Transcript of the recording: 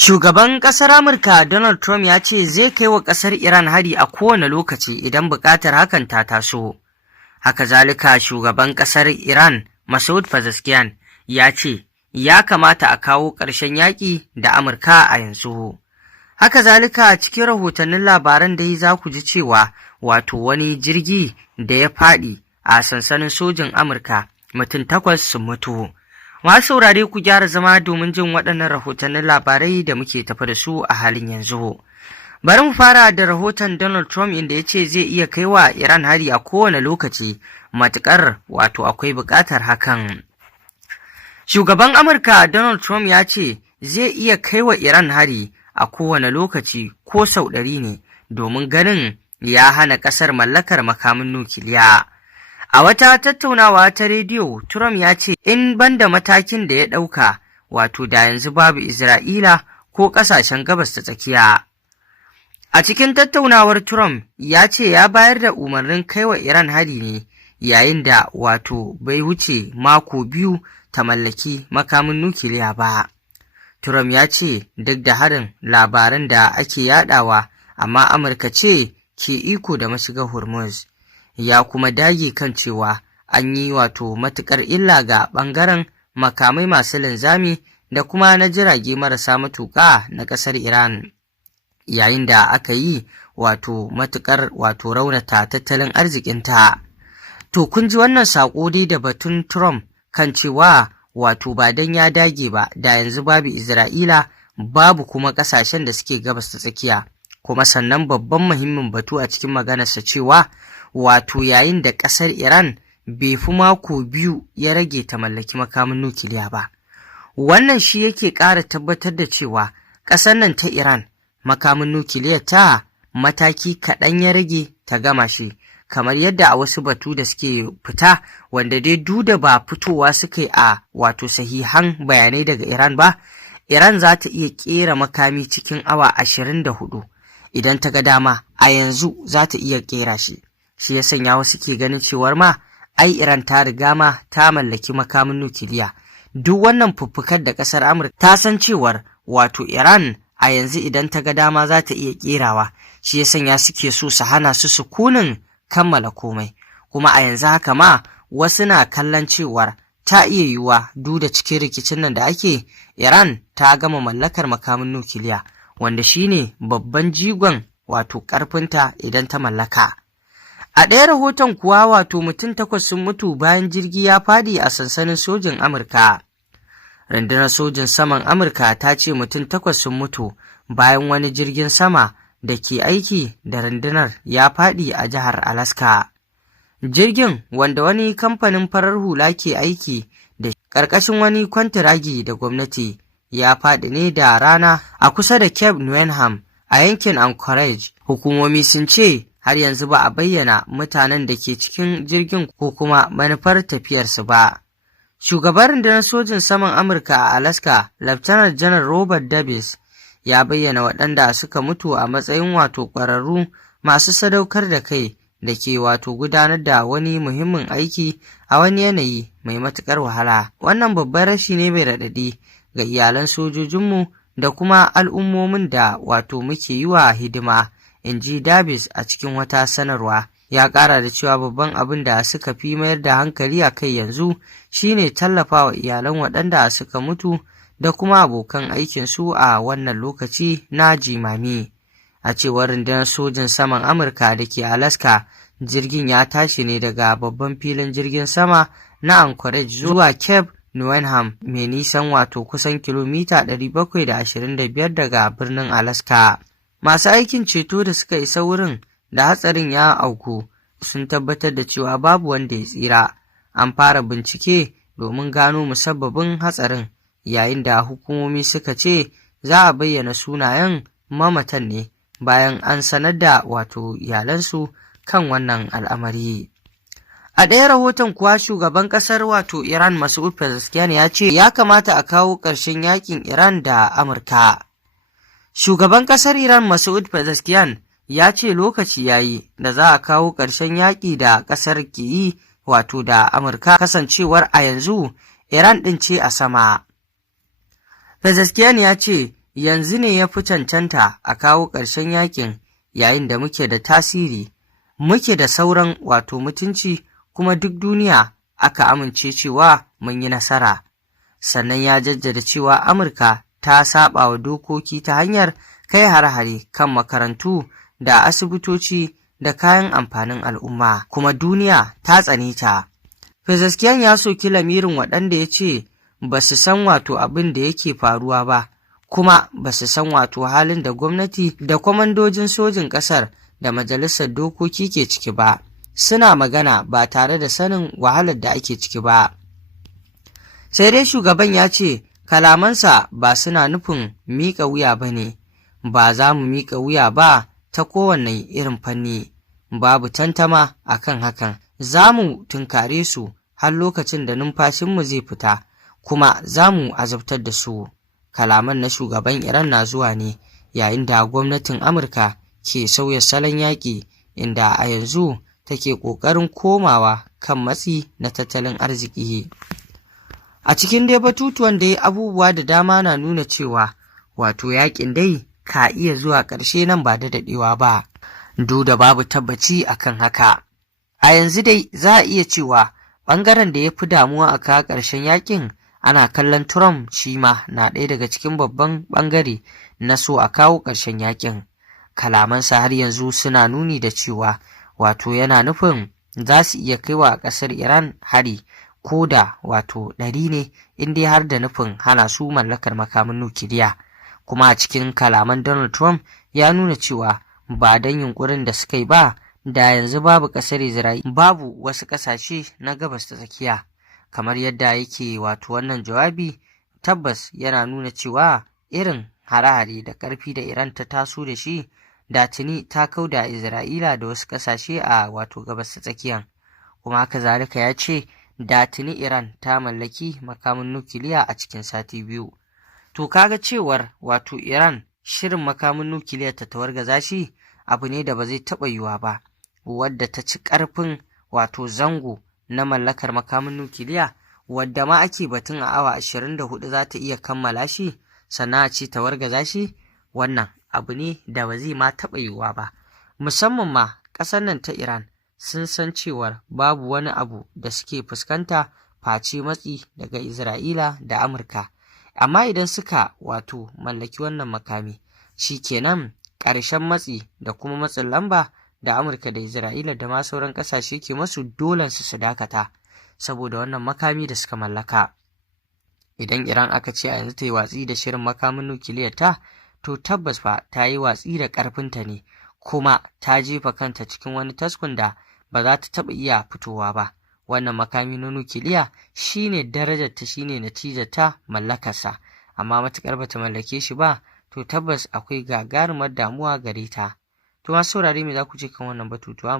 Shugaban ƙasar Amurka Donald Trump ya ce zai kai wa ƙasar Iran hari a kowane lokaci idan buƙatar hakan ta taso. Haka zalika shugaban ƙasar Iran Masoud Pezeshkian ya ce ya kamata a kawo ƙarshen yaƙi da Amurka a yanzu. Haka zalika cikin rahotannin labaran da za ku ji cewa wani jirgi da ya faɗi a sansanin sojin Amurka mutum 8 sun mutu. Masu saurare ku gyara zama domin jin waɗannan rahotannin labarai da muke tafi da su a halin yanzu. Bari mu fara da rahoton Donald Trump inda ya ce zai iya kai wa Iran hari a kowane lokaci matuƙar akwai buƙatar hakan. Shugaban Amurka Donald Trump ya ce zai iya kai wa Iran hari a kowane lokaci ko sau 100 ne domin ganin ya hana ƙasar mallakar makamin nukiliya. A wata tattaunawa ta rediyo, Trump ya ce in banda matakin da ya ɗauka, da yanzu babu Isra'ila ko ƙasashen gabas ta tsakiya. A cikin tattaunawar Trump ya ce ya bayar da umarnin kaiwa Iran hari ne yayin da bai wuce mako 2 ta mallaki makamin nukiliya ba. Trump ya ce duk da harin labaran da ake yadawa, amma Amurka ce ke iko da mashigar Hormuz. Ya kuma dage kan cewa an yi matuƙar illa ga ɓangaren makamai masu linzami da kuma na jirage marasa matuƙa na ƙasar Iran, yayin da aka yi matuƙar raunata tattalin arzikinta. To kun ji wannan saƙo dai da batun Trump kan cewa ba dan ya dage ba da yanzu babu Isra'ila, babu kuma ƙasashen da suke gabas ta tsakiya. Kuma sannan babban muhimmin batu a cikin maganarsa cewa yayin da ƙasar Iran bai fi mako 2 ya rage ta mallaki makamin nukiliya ba. Wannan shi yake ƙara tabbatar da cewa ƙasar nan ta Iran makamin nukiliyar ta mataki kaɗan ya rage ta gama shi, kamar yadda a wasu batu da suke fita wanda dai duda ba fitowa suka yi a sahihan bayanai daga Iran ba, Iran za ta iya ƙera makami cikin awa 24 idan ta ga dama. A yanzu za ta iya ƙera shi. Shi ya sanya wasu ke ganin cewar ma ai Iran ta riga ma ta mallaki makamin nukiliya. Duk wannan fuffukan da ƙasar Amurka ta san cewar Iran a yanzu idan ta ga dama za ta iya ƙerawa. Shi ya sanya suke so su hana su sukunin kammala komai. Kuma a yanzu haka ma wasu na kallon cewar ta iya yiwuwa duk da cikin rikicin nan da ake, Iran ta gama mallakar makamin nukiliya, wanda shine babban jigon ƙarfinta idan ta mallaka. A ɗaya rahoton kuwa mutum 8 sun mutu bayan jirgi ya fadi a sansanin sojin Amurka. Rundunar sojin saman Amurka ta ce mutum 8 sun mutu bayan wani jirgin sama da ke aiki da rundunar ya fadi a jihar Alaska. Jirgin, wanda wani kamfanin farar hula ke aiki da ƙarƙashin wani kwantiragi da gwamnati, ya fadi ne da rana a kusa da Cape Newham a yankin Anchorage. Hukumomi sun ce har yanzu ba a bayyana mutanen da ke cikin jirgin ko kuma manufar tafiyarsu ba. Shugaban rundunar sojin saman Amurka a Alaska, Lieutenant General Robert Davis, ya bayyana waɗanda suka mutu a matsayin ƙwararru masu sadaukar da kai da ke gudanar da wani muhimmin aiki a wani yanayi mai matuƙar wahala. Wannan babban rashi ne mai raɗaɗi ga iyalan sojojinmu da kuma al'ummomin da muke yi wa hidima, in ji Davis a cikin wata sanarwa. Ya ƙara da cewa babban abin da suka fi mayar da hankali a kai yanzu shine tallafawa iyalan waɗanda suka mutu da kuma abokan aikinsu a wannan lokaci na jimami. A cewar rundunar sojin saman Amurka da ke Alaska, jirgin ya tashi ne daga babban filin jirgin sama na Anchorage zuwa Cape Newham, mai nisan kusan kilomita 725 daga birnin Alaska. Masu aikin ceto da suka isa wurin da hatsarin ya auku sun tabbatar da cewa babu wanda ya tsira. An fara bincike domin gano musabbabin hatsarin, yayin da hukumomi suka ce za a bayyana sunayen mamatan ne bayan an sanar da iyalansu kan wannan al'amari. A ɗaya rahoton kuwa shugaban ƙasar Iran Masoud Pezeshkian ya ce ya kamata a kawo ƙarshen yakin Iran da Amurka. Shugaban ƙasar Iran Masoud Pezeshkian ya ce lokaci yayi da za a kawo ƙarshen yaƙi da ƙasar ke yi da Amurka, kasancewar a yanzu Iran ɗin ce a sama. Pezeshkian ya ce yanzu ne ya fi cancanta a kawo ƙarshen yakin, yayin da muke da tasiri, muke da sauran mutunci, kuma duk duniya aka amince cewa mun yi nasara. Sannan ya jaddada cewa Amurka ta saɓa wa dokoki ta hanyar kai hare-hare kan makarantu da asibitoci da kayan amfanin al'umma, kuma duniya ta tsane ta. Pezeshkian ya soki lamirin waɗanda ya ce ba su san abin da yake faruwa ba, kuma ba su san halin da gwamnati da kwamandojin sojin ƙasar da majalisar dokoki ke ciki ba, suna magana ba tare da sanin wahalar da ake ciki ba. Sai dai shugaban ya ce kalamansa ba suna nufin miƙa wuya ba ne, ba za mu miƙa wuya ba ta kowane irin fanni, babu tantama a kan hakan, za mu tunkare su har lokacin da numfashinmu zai fita, kuma za mu azabtar da su. Kalaman na shugaban Iran na zuwa ne yayin da gwamnatin Amurka ke sauya salon yaƙi, inda a yanzu take ƙoƙarin komawa kan matsi na tattalin arziki. A cikin dai batutuwan dai abubuwa da dama na nuna cewa yaƙin dai ka iya zuwa ƙarshe nan ba da daɗewa ba, duk da babu tabbaci akan haka. A yanzu dai za a iya cewa ɓangaren da ya fi damuwa a kawo ƙarshen yaƙin, ana kallon Trump shi ma na ɗaya daga cikin babban ɓangare na so a kawo ƙarshen yaƙin. Kalamansa har yanzu suna nuni da cewa yana nufin za su iya kaiwa ƙasar Iran hari ko da 100 ne, in dai har da nufin hana su mallakar makamin nukiliya. Kuma a cikin kalaman Donald Trump ya nuna cewa ba don yunkurin da suka yi ba, da yanzu babu ƙasar Isra'ila, babu wasu ƙasashe na gabas ta tsakiya. Kamar yadda yake wannan jawabi, tabbas yana nuna cewa irin hare-hare da ƙarfi da Iran ta taso da shi, da tuni ta kauda Isra'ila da wasu ƙasashe a gabas ta tsakiyan. Kuma haka zalika ya ce da tuni Iran ta mallaki makamin nukiliya a cikin sati 2. To kaga cewar Iran shirin makamin nukiliya ta tawargaza shi abu ne da ba zai taɓa yiwuwa ba, wadda ta ci ƙarfin zango na mallakar makamin nukiliya, wadda ma ake batun a awa 24 za ta iya kammala shi, sannan a ce tawargaza shi. Wannan abu ne da ba zai ma taɓa yiwuwa ba, musamman ma ƙasar nan ta Iran sun san cewar babu wani abu da suke fuskanta face matsi daga Isra'ila da Amurka. Amma idan suka mallaki wannan makami, shi kenan ƙarshen matsi da kuma matsin lamba da Amurka da Isra'ila da ma sauran ƙasashe ke masu dolen su dakata, saboda wannan makami da suka mallaka. Idan Iran aka ce a yanzu ta yi watsi da shirin makamin nukiliyar ta, to tabbas fa ta yi watsi da ƙarfinta ne, kuma ta jefa kanta cikin wani taskun da ba za ta taɓa iya fitowa ba. Wannan makami na nukiliya shine darajarta, shine natijarta mallakarsa, amma matuƙar ba ta mallake shi ba, to tabbas akwai gagarumar damuwa gare ta. To masu saurare me za ku ce kan wannan batutuwa?